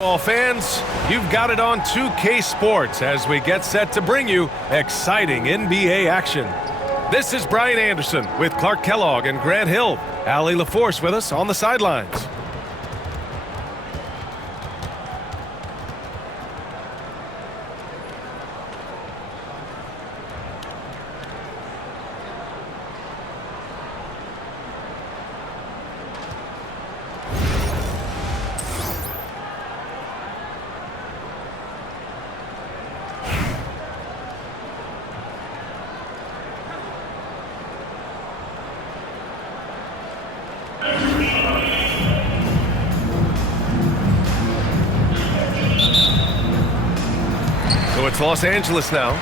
All fans, you've got it on 2K Sports as we get set to bring you exciting NBA action. This is Brian Anderson with Clark Kellogg and Grant Hill. Allie LaForce with us on the sidelines. So it's Los Angeles now.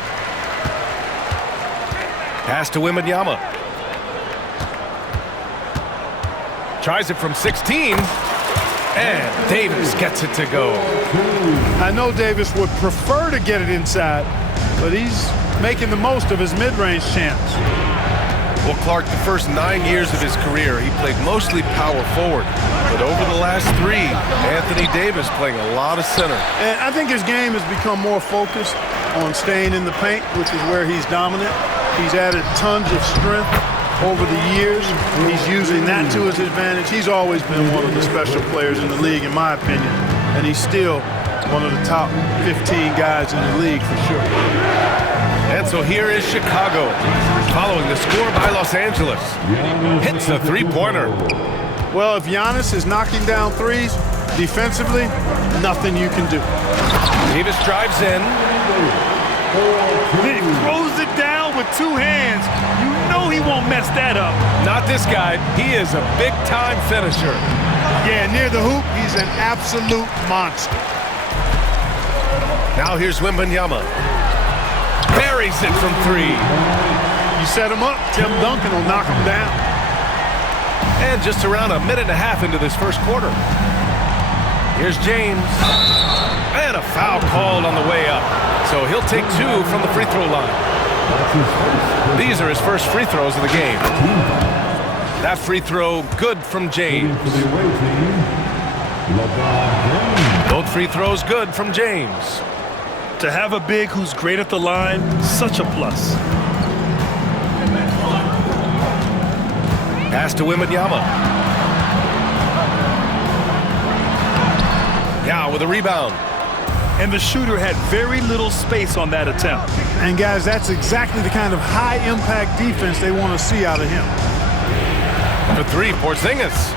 Pass to Myteam. Tries it from 16. And Davis gets it to go. I know Davis would prefer to get it inside, but he's making the most of his mid-range chance. Well, Clark, the first 9 years of his career, he played mostly power forward. But over the last 3, Anthony Davis playing a lot of center. And I think his game has become more focused on staying in the paint, which is where he's dominant. He's added tons of strength over the years. He's using that to his advantage. He's always been one of the special players in the league, in my opinion. And he's still one of the top 15 guys in the league for sure. And so here is Chicago, following the score by Los Angeles. Hits a three-pointer. Well, if Giannis is knocking down threes, defensively, nothing you can do. Davis drives in. He throws it down with 2 hands. You know he won't mess that up. Not this guy. He is a big-time finisher. Yeah, near the hoop, he's an absolute monster. Now here's Myteam. Buries it from 3. You set him up, Tim Duncan will knock him down. And just around a minute and a half into this first quarter. Here's James. And a foul called on the way up. So he'll take 2 from the free throw line. These are his first free throws of the game. That free throw good from James. Both free throws good from James. To have a big who's great at the line, such a plus. Pass to Myteam. Now with a rebound. And the shooter had very little space on that attempt. And guys, that's exactly the kind of high-impact defense they want to see out of him. For 3, Porzingis.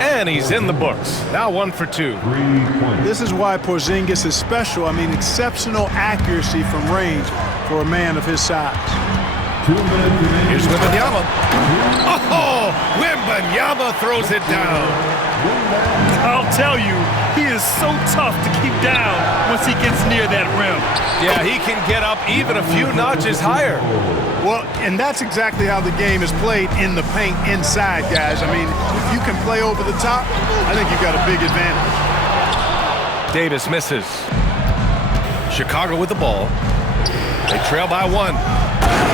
And he's in the books. Now 1 for 2. This is why Porzingis is special. I mean, exceptional accuracy from range for a man of his size. Here's Myteam. Oh, Myteim throws it down. I'll tell you, he is so tough to keep down once he gets near that rim. Yeah, he can get up even a few notches higher. Well, and that's exactly how the game is played in the paint inside, guys. I mean, if you can play over the top, I think you've got a big advantage. Davis misses. Chicago with the ball. They trail by 1.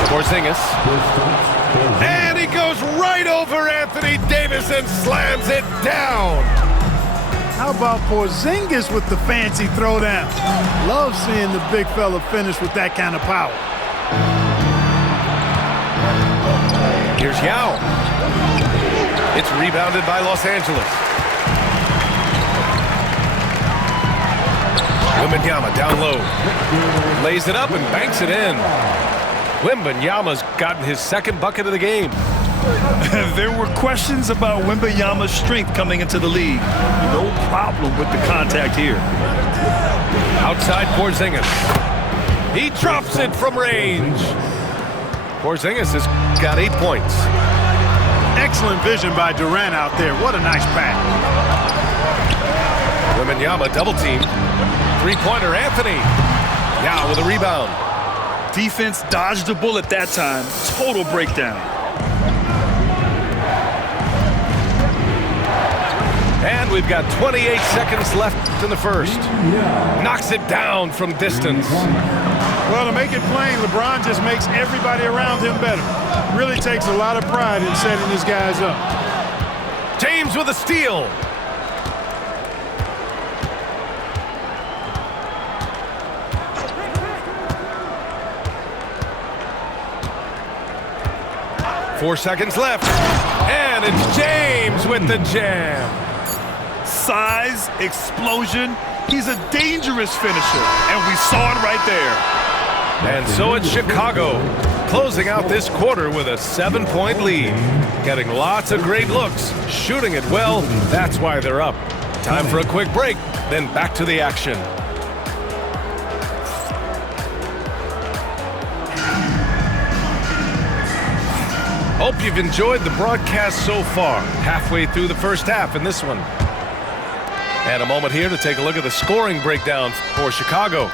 Porzingis. And he goes right over Anthony Davis and slams it down. How about Porzingis with the fancy throwdown? Love seeing the big fella finish with that kind of power. Here's Yao. It's rebounded by Los Angeles. Myteam down low. Lays it up and banks it in. Wembanyama's gotten his 2nd bucket of the game. There were questions about Wembanyama's strength coming into the league. No problem with the contact here. Outside Porzingis. He drops it from range. Porzingis has got 8 points. Excellent vision by Durant out there. What a nice pass. Myteim double team. 3-pointer Anthony. Now with a rebound. Defense dodged the bullet that time. Total breakdown. And we've got 28 seconds left in the first. Knocks it down from distance. Well, to make it plain, LeBron just makes everybody around him better. Really takes a lot of pride in setting his guys up. James with a steal. 4 seconds left. And it's James with the jam. Size, explosion. He's a dangerous finisher, and we saw it right there. And so it's Chicago, closing out this quarter with a 7-point lead. Getting lots of great looks, shooting it well, that's why they're up. Time for a quick break, then back to the action. Hope you've enjoyed the broadcast so far. Halfway through the first half in this one. And a moment here to take a look at the scoring breakdown for Chicago.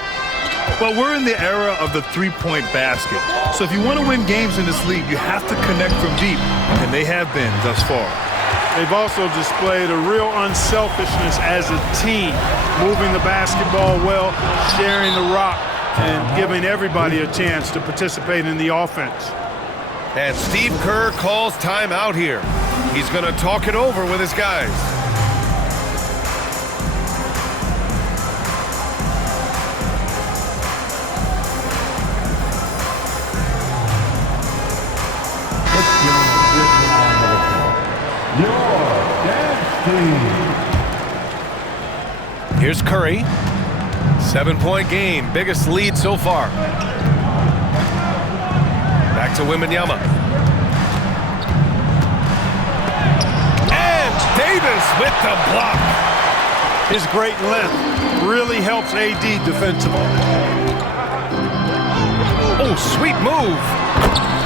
Well, we're in the era of the three-point basket. So if you want to win games in this league, you have to connect from deep, and they have been thus far. They've also displayed a real unselfishness as a team, moving the basketball well, sharing the rock, and giving everybody a chance to participate in the offense. And Steve Kerr calls timeout here. He's going to talk it over with his guys. Here's Curry. 7-point game, biggest lead so far. Back to Wembanyama. And Davis with the block. His great length really helps AD defensively. Oh, sweet move.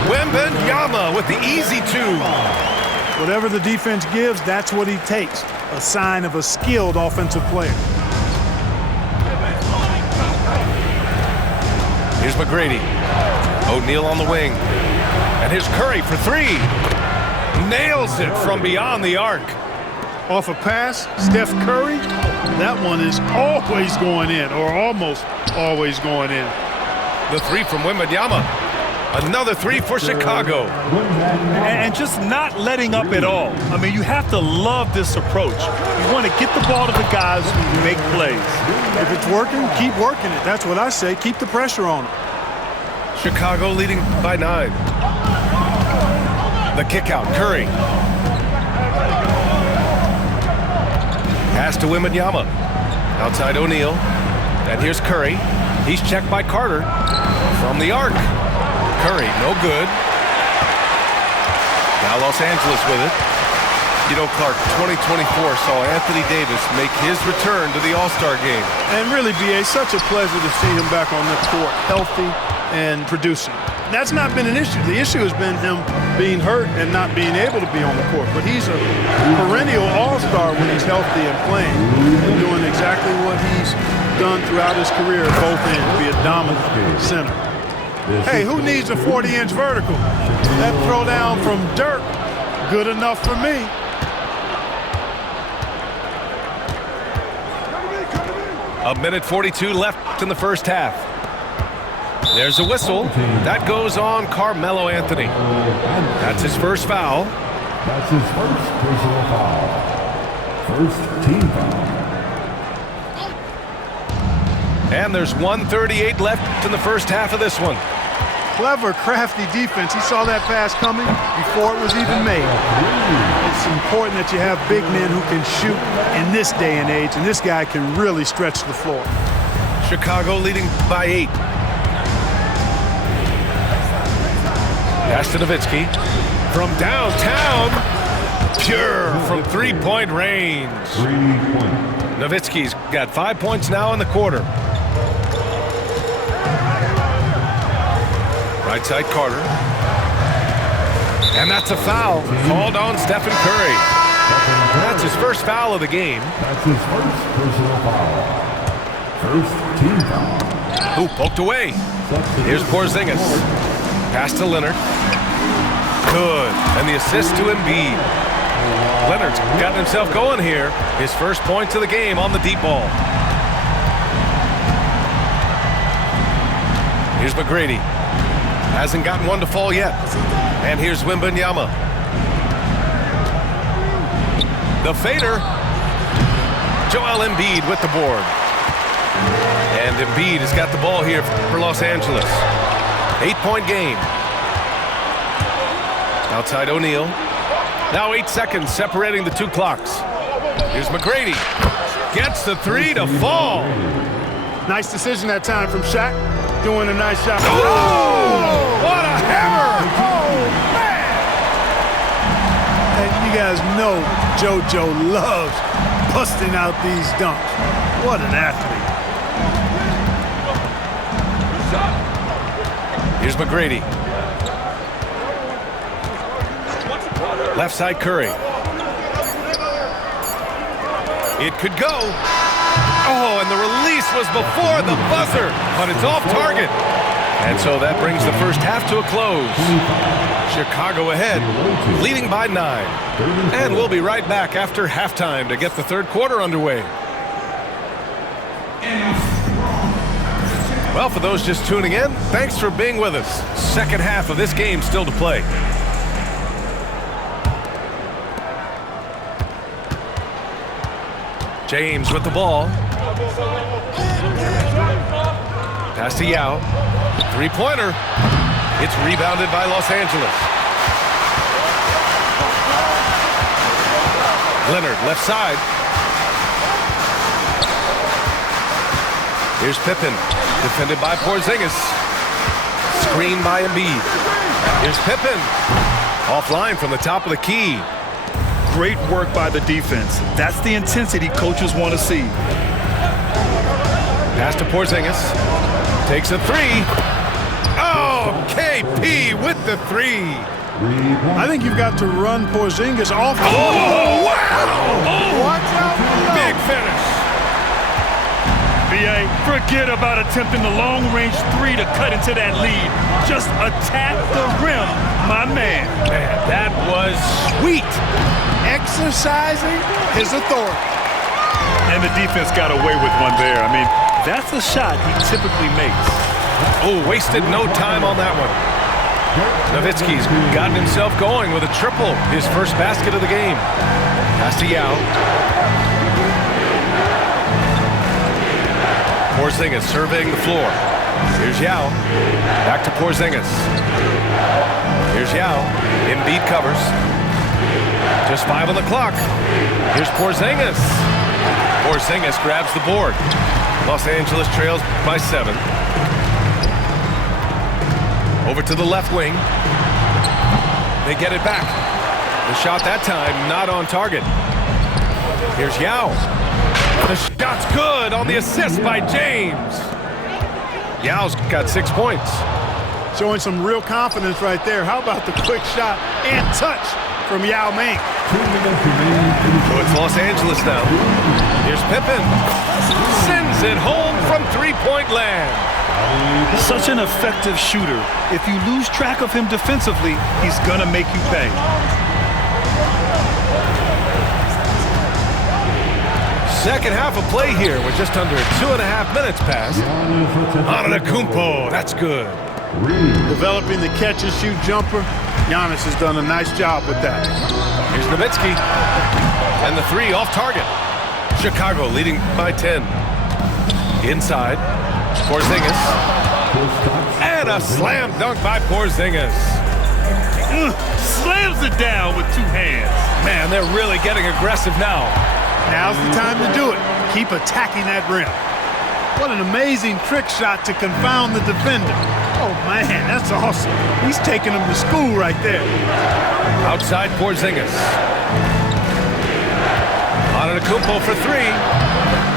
Wembanyama with the easy two. Whatever the defense gives, that's what he takes. A sign of a skilled offensive player. Here's McGrady. O'Neal on the wing. And here's Curry for three. Nails it from beyond the arc. Off a pass, Steph Curry, that one is always going in, or almost always going in. The three from Wembanyama. Another three for Chicago. And just not letting up at all. I mean, you have to love this approach. You want to get the ball to the guys who make plays. If it's working, keep working it. That's what I say. Keep the pressure on them. Chicago leading by 9. The kick out, Curry. Pass to Wembanyama. Outside O'Neal. And here's Curry. He's checked by Carter. From the arc. Curry, no good. Now Los Angeles with it. You know, Clark, 2024 saw Anthony Davis make his return to the All-Star game. And really, B.A., such a pleasure to see him back on the court, healthy and producing. That's not been an issue. The issue has been him being hurt and not being able to be on the court. But he's a perennial all-star when he's healthy and playing and doing exactly what he's done throughout his career at both ends, be a dominant center. Hey, who needs a 40-inch vertical? That throw down from Dirk, good enough for me. A minute 42 left in the first half. There's a whistle. That goes on Carmelo Anthony. That's his first foul. That's his first personal foul. First team foul. And there's 1:38 left in the first half of this one. Clever, crafty defense. He saw that pass coming before it was even made. It's important that you have big men who can shoot in this day and age, and this guy can really stretch the floor. Chicago leading by 8. Pass to Nowitzki. From downtown, pure from three-point range. 3 points. Nowitzki's got 5 points now in the quarter. Right side Carter. And that's a foul called on Stephen Curry. That's his first foul of the game. That's his first personal foul. First team foul. Who poked away. Here's Porzingis. Pass to Leonard. Good. And the assist to Embiid. Leonard's gotten himself going here. His first points of the game on the deep ball. Here's McGrady. Hasn't gotten one to fall yet. And here's Wembanyama. The fader. Joel Embiid with the board. And Embiid has got the ball here for Los Angeles. 8-point game. Outside O'Neal. Now 8 seconds separating the two clocks. Here's McGrady. Gets the three to fall. Nice decision that time from Shaq. Doing a nice job. Oh! What a hammer! Oh, man! And you guys know JoJo loves busting out these dunks. What an athlete. Here's McGrady. Left side Curry. It could go. Oh, and the release was before the buzzer, but it's off target. And so that brings the first half to a close. Chicago ahead, leading by 9. And we'll be right back after halftime to get the third quarter underway. Well, for those just tuning in, thanks for being with us. Second half of this game still to play. James with the ball. Pass to Yao. Three-pointer. It's rebounded by Los Angeles. Leonard, left side. Here's Pippen. Defended by Porzingis. Screen by Embiid. Here's Pippen. Offline from the top of the key. Great work by the defense. That's the intensity coaches want to see. Pass to Porzingis. Takes a three. Oh, KP with the three. I think you've got to run Porzingis off. Oh, wow! Oh, watch out. big finish. BA, forget about attempting the long-range three to cut into that lead. Just attack the rim, my man. Man, that was sweet. Exercising his authority. And the defense got away with one there. I mean, that's a shot he typically makes. Oh, wasted no time on that one. Nowitzki's gotten himself going with a triple, his first basket of the game. Pass to Yao. Porzingis surveying the floor. Here's Yao. Back to Porzingis. Here's Yao. Embiid covers. Just 5 on the clock. Here's Porzingis. Porzingis grabs the board. Los Angeles trails by 7. Over to the left wing. They get it back. The shot that time not on target. Here's Yao. The shot's good on the assist by James. Yao's got 6 points. Showing some real confidence right there. How about the quick shot and touch from Yao Ming? So it's Los Angeles now. Here's Pippen. Sends it home from three-point land. Such an effective shooter. If you lose track of him defensively, he's gonna make you pay. Second half of play here with just under 2.5 minutes passed. Antetokounmpo, that's good. Developing the catch-and-shoot jumper. Giannis has done a nice job with that. Here's Nowitzki. And the three off target. Chicago leading by 10. Inside. Porzingis. And a slam dunk by Porzingis. Slams it down with 2 hands. Man, they're really getting aggressive now. Now's the time to do it. Keep attacking that rim. What an amazing trick shot to confound the defender. Oh, man, that's awesome. He's taking him to school right there. Outside Porzingis. Antetokounmpo for 3.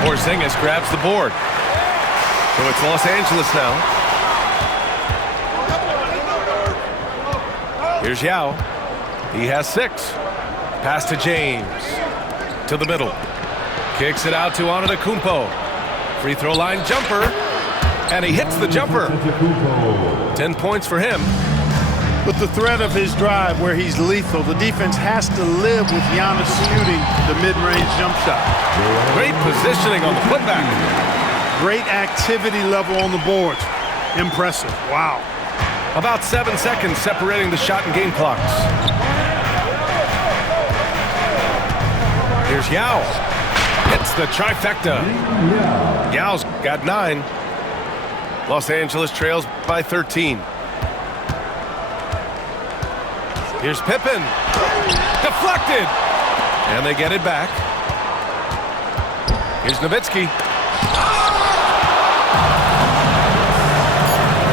Porzingis grabs the board. So it's Los Angeles now. Here's Yao. He has 6. Pass to James. To the middle. Kicks it out to Antetokounmpo. Free throw line jumper. And he hits the jumper. 10 points for him. With the threat of his drive where he's lethal, the defense has to live with Giannis shooting the mid-range jump shot. Great positioning on the putback. Great activity level on the boards. Impressive. Wow. About 7 seconds separating the shot and game clocks. Here's Yao. Hits the trifecta. Yao's got 9. Los Angeles trails by 13. Here's Pippen. Deflected. And they get it back. Here's Nowitzki.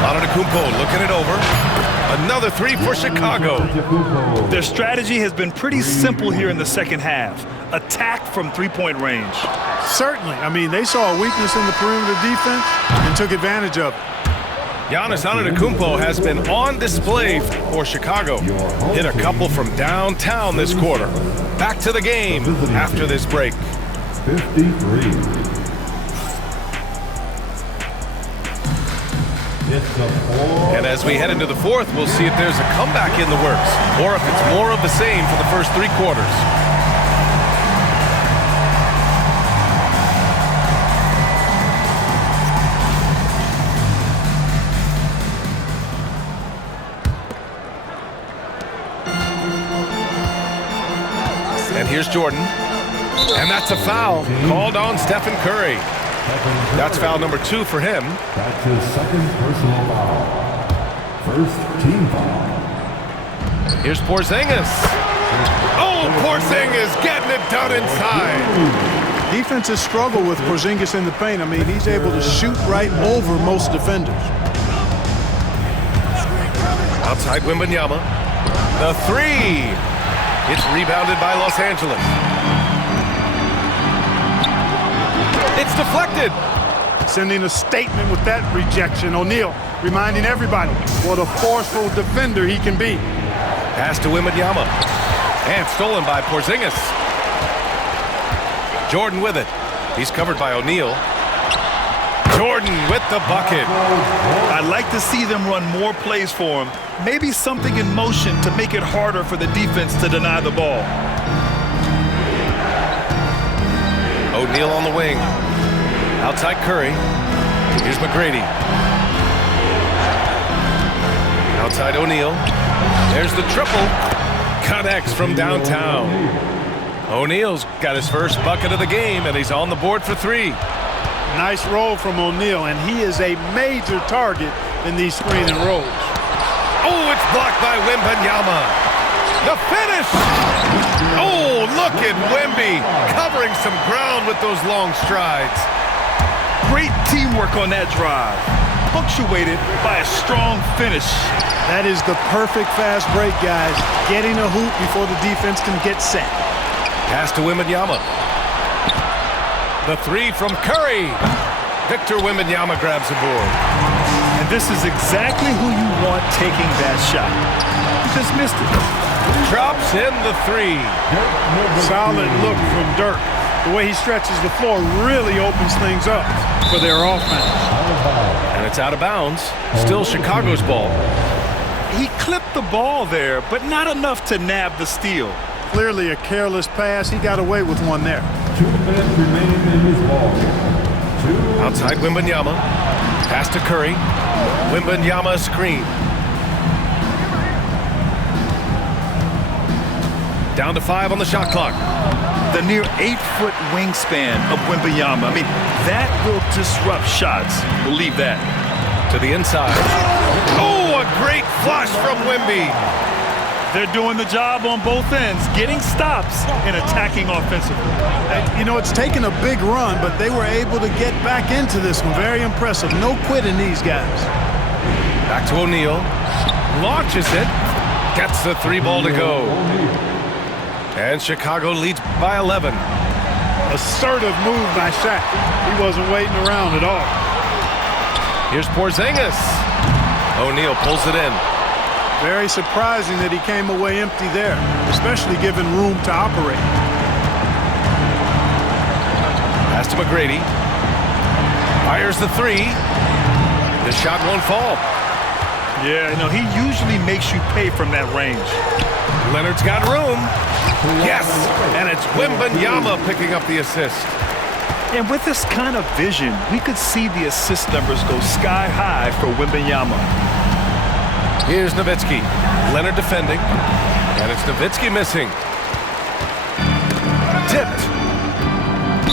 Antetokounmpo looking it over. Another three for Chicago. Their strategy has been pretty simple here in the second half. Attack from three-point range. Certainly. I mean, they saw a weakness in the perimeter defense and took advantage of it. Giannis Antetokounmpo has been on display for Chicago. Hit a couple from downtown this quarter. Back to the game after this break. 53. And as we head into the fourth, we'll see if there's a comeback in the works or if it's more of the same for the first three quarters. And here's Jordan. And that's a foul called on Stephen Curry. That's foul number 2 for him. That's his second personal foul. First team foul. Here's Porzingis. Oh, Porzingis getting it done inside. Defenses struggle with Porzingis in the paint. I mean, he's able to shoot right over most defenders. Outside Wembanyama. The three. It's rebounded by Los Angeles. It's deflected. Sending a statement with that rejection. O'Neal reminding everybody what a forceful defender he can be. Pass to Wembanyama. And stolen by Porzingis. Jordan with it. He's covered by O'Neal. Jordan with the bucket. I'd like to see them run more plays for him. Maybe something in motion to make it harder for the defense to deny the ball. O'Neal on the wing. Outside Curry. Here's McGrady. Outside O'Neal. There's the triple. Connects from downtown. O'Neal's got his first bucket of the game, and he's on the board for 3. Nice roll from O'Neal, and he is a major target in these screen and rolls. Oh, it's blocked by Wembanyama. The finish! Oh, look at Wemby covering some ground with those long strides. Great teamwork on that drive, punctuated by a strong finish. That is the perfect fast break, guys. Getting a hoop before the defense can get set. Pass to Wembanyama. The three from Curry. Victor Wembanyama grabs the board. And this is exactly who you want taking that shot. He just missed it. Drops in the 3. Solid look from Dirk. The way he stretches the floor really opens things up for their offense. And it's out of bounds. Still Chicago's ball. He clipped the ball there, but not enough to nab the steal. Clearly a careless pass. He got away with one there. 2 minutes remaining in this ball game. Outside Wembanyama. Pass to Curry. Wembanyama screen. Down to 5 on the shot clock. The near 8-foot wingspan of Wembanyama. I mean, that will disrupt shots. Believe that. To the inside. Oh, a great flush from Wemby. They're doing the job on both ends, getting stops and attacking offensively. You know, it's taken a big run, but they were able to get back into this one. Very impressive. No quitting these guys. Back to O'Neal. Launches it. Gets the 3 ball to go. And Chicago leads by 11. Assertive move by Shaq. He wasn't waiting around at all. Here's Porzingis. O'Neal pulls it in. Very surprising that he came away empty there, especially given room to operate. Pass to McGrady. Fires the 3. The shot won't fall. Yeah, no, he usually makes you pay from that range. Leonard's got room. Yes, and it's Wembanyama picking up the assist. And with this kind of vision, we could see the assist numbers go sky high for Wembanyama. Here's Nowitzki. Leonard defending. And it's Nowitzki missing. Tipped.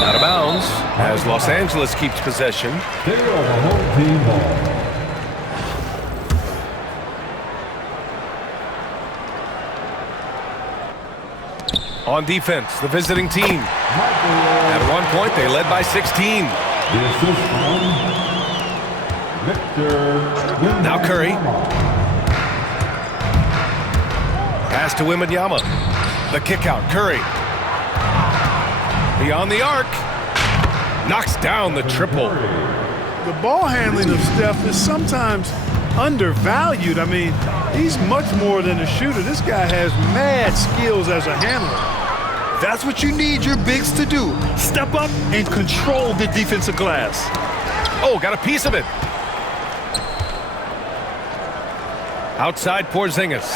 Out of bounds as Los Angeles keeps possession. They are the home team ball. On defense, the visiting team. At one point, they led by 16. Now Curry. Pass to Wembanyama. The kick out, Curry. Beyond the arc. Knocks down the triple. The ball handling of Steph is sometimes undervalued. I mean, he's much more than a shooter. This guy has mad skills as a handler. That's what you need your bigs to do. Step up and control the defensive glass. Oh, got a piece of it. Outside Porzingis.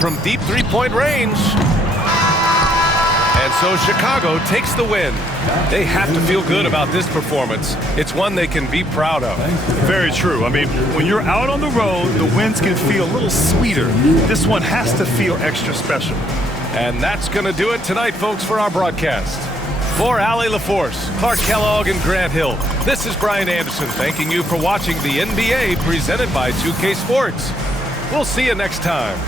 From deep three-point range. And so Chicago takes the win. They have to feel good about this performance. It's one they can be proud of. Very true. I mean, when you're out on the road, the wins can feel a little sweeter. This one has to feel extra special. And that's going to do it tonight, folks, for our broadcast. For Allie LaForce, Clark Kellogg, and Grant Hill, this is Brian Anderson thanking you for watching the NBA presented by 2K Sports. We'll see you next time.